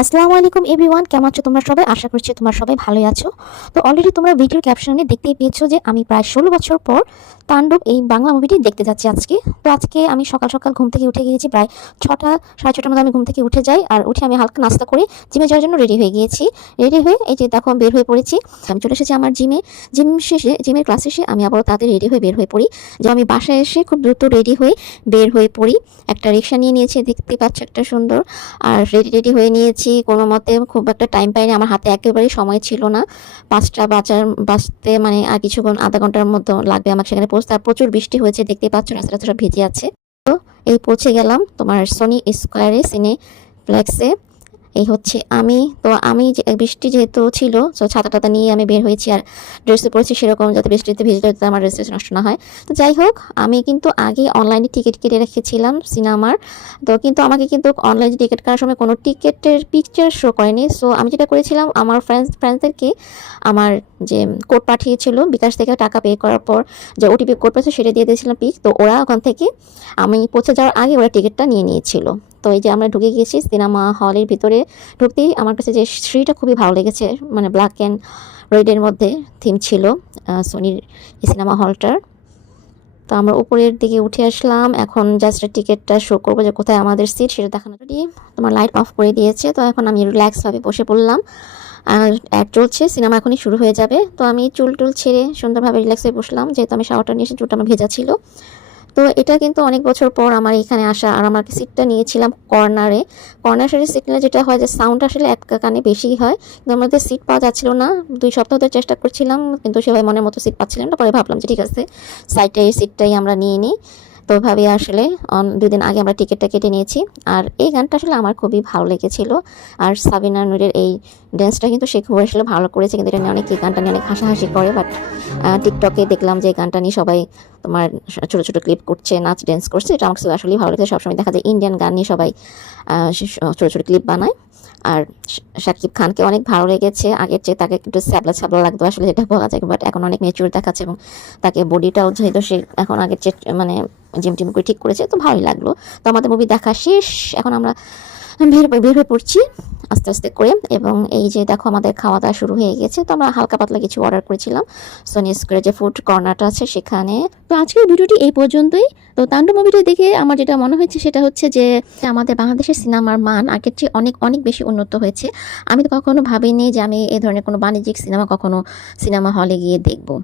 আসসালামু আলাইকুম এভরিওয়ান, কেমন আছো তোমরা সবাই? আশা করছি তোমরা সবাই ভালোই আছো। তো অলরেডি তোমরা ভিডিওর ক্যাপশনে দেখতেই পেয়েছো যে আমি প্রায় 16 বছর পর তাণ্ডব এই বাংলা মুভিটি দেখতে যাচ্ছি আজকে। তো আজকে আমি সকাল সকাল ঘুম থেকে উঠে গিয়েছি, প্রায় 6টা 6:30টার মধ্যে আমি ঘুম থেকে উঠে যাই। আর উঠে আমি হালকা নাস্তা করে জিমে যাওয়ার জন্য রেডি হয়ে গিয়েছি। রেডি হয়ে এই যে দেখো বের হয়ে পড়েছি। আমি চলে এসেছি আমার জিমের ক্লাস শেষে আমি আবারও তাদের রেডি হয়ে বের হয়ে পড়ি। যে আমি বাসায় এসে খুব দ্রুত রেডি হয়ে বের হয়ে পড়ি। একটা রিক্সা নিয়ে নিয়েছি, দেখতে পাচ্ছ একটা সুন্দর। আর রেডি হয়ে নিয়েছি, কোনো মতে খুব একটা টাইম পাইনি, আমার হাতে একেবারেই সময় ছিল না। 5টা বাজতে মানে আর কিছুক্ষণ আধা ঘন্টার মতো লাগবে আমাকে সেখানে পৌঁছতে। আর প্রচুর বৃষ্টি হয়েছে, দেখতে পাচ্ছ রাস্তাটা সব ভিজে আছে। তো এই পৌঁছে গেলাম তোমার সনি স্কোয়ারে সিনেপ্লেক্সে। এই হচ্ছে আমি যে বৃষ্টি যেহেতু ছিল, তো ছাতা টাতা নিয়ে আমি বের হয়েছি। আর ড্রেসে পরেছি সেরকম যাতে বৃষ্টিতে ভিজে যাতে আমার ড্রেস নষ্ট না হয়। তো যাই হোক, আমি কিন্তু আগে অনলাইনে টিকিট কেটে রেখেছিলাম সিনেমার। তো কিন্তু আমাকে কিন্তু অনলাইনে টিকিট কাটার সময় কোনো টিকিটের পিকচার শো করেনি। সো আমি যেটা করেছিলাম, আমার ফ্রেন্ডসদেরকে আমার যে কোড পাঠিয়েছিল বিকাশ থেকে টাকা পে করার পর যে ওটিপি কোড পেয়েছে সেটা দিয়ে দিয়েছিলাম পিক। তো ওরা ওখান থেকে আমি পৌঁছে যাওয়ার আগে ওরা টিকিটটা নিয়ে নিয়েছিল। তো এই যে আমরা ঢুকে গেছি সিনেমা হলের ভিতরে। ঢুকতেই আমার কাছে যে সিঁড়িটা খুবই ভালো লেগেছে, মানে ব্ল্যাক অ্যান্ড রেডের মধ্যে থিম ছিল সোনির এই সিনেমা হলটার। তো আমরা উপরের দিকে উঠে আসলাম, এখন জাস্ট টিকিটটা শো করবো যে কোথায় আমাদের সিট সেটা দেখানো। তোমার লাইট অফ করে দিয়েছে, তো এখন আমি রিল্যাক্সভাবে বসে পড়লাম। আর অ্যাড চলছে, সিনেমা এখনই শুরু হয়ে যাবে। তো আমি চুল ছেড়ে সুন্দরভাবে রিল্যাক্স হয়ে বসলাম, যেহেতু আমি শাওয়ারটা নিয়ে এসে চুলটা আমার ভেজা ছিল। তো এটা কিন্তু অনেক বছর পর আমার এখানে আসা। আর আমার সিটটা নিয়েছিলাম কর্নার সাইডে সিট নিলে যেটা হয় যে সাউন্ড আসলে এক কানে বেশি হয়, কিন্তু আমাদের সিট পাওয়া যাচ্ছিল না। 2 সপ্তাহ ধরে চেষ্টা করছিলাম, কিন্তু সেভাবে মনের মতো সিট পাচ্ছিলাম না। পরে ভাবলাম যে ঠিক আছে, সাইডে সিটটাই আমরা নিয়ে নিই। তো ভাবি আসলে 2 দিন আগে আমরা টিকিটটা কেটে নিয়েছি। আর এই গানটা আসলে আমার খুবই ভালো লেগেছিল। আর সাবিনা নূরের এই ড্যান্সটা কিন্তু সে খুব আসলে ভালো করেছে, কিন্তু এটা নিয়ে অনেক গানটা নিয়ে অনেক হাসাহাসি করে। বাট টিকটকে দেখলাম যে গানটা নিয়ে সবাই তোমার ছোট ছোট ক্লিপ করছে, নাচ ড্যান্স করছে। এটা আমার কাছে আসলেই ভালো লেগেছে। সবসময় দেখা যায় ইন্ডিয়ান গান নিয়ে সবাই ছোট ছোট ক্লিপ বানায়। আর শাকিব খানকে অনেক ভালো লেগেছে, আগের চেয়ে তাকে একটু ছ্যাবলা লাগতো আসলে, যেটা বলা যায়। বাট এখন অনেক ম্যাচিউর দেখাচ্ছে, এবং তাকে বডিটাও যেহেতু সে এখন আগের চেয়ে মানে জিম করে ঠিক করেছে, তো ভালোই লাগলো। তো আমাদের মুভি দেখা শেষ, এখন আমরা বের হয়ে পড়ছি আস্তে আস্তে করে। এবং এই যে দেখো আমাদের খাওয়া দাওয়া শুরু হয়ে গেছে। তো আমরা হালকা পাতলা কিছু অর্ডার করেছিলাম সোনি স্কোয়ারে যে ফুড কর্নারটা আছে সেখানে। তো আজকের ভিডিওটি এই পর্যন্তই। তো তাণ্ডব মুভিটা দেখে আমার যেটা মনে হয়েছে সেটা হচ্ছে যে আমাদের বাংলাদেশের সিনেমার মান আগের চেয়ে অনেক অনেক বেশি উন্নত হয়েছে। আমি তো কখনো ভাবিনি যে আমি এই ধরনের কোনো বাণিজ্যিক সিনেমা কখনো সিনেমা হলে গিয়ে দেখবো।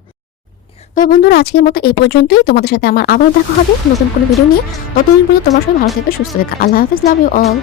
তো বন্ধুরা, আজকের মতো এই পর্যন্তই। তোমাদের সাথে আমার আবার দেখা হবে নতুন কোনো ভিডিও নিয়ে। ততদিন পর্যন্ত তোমার সবাই ভালো থেকো, সুস্থ থেকো। আল্লাহ হাফেজ, লাভ ইউ অল।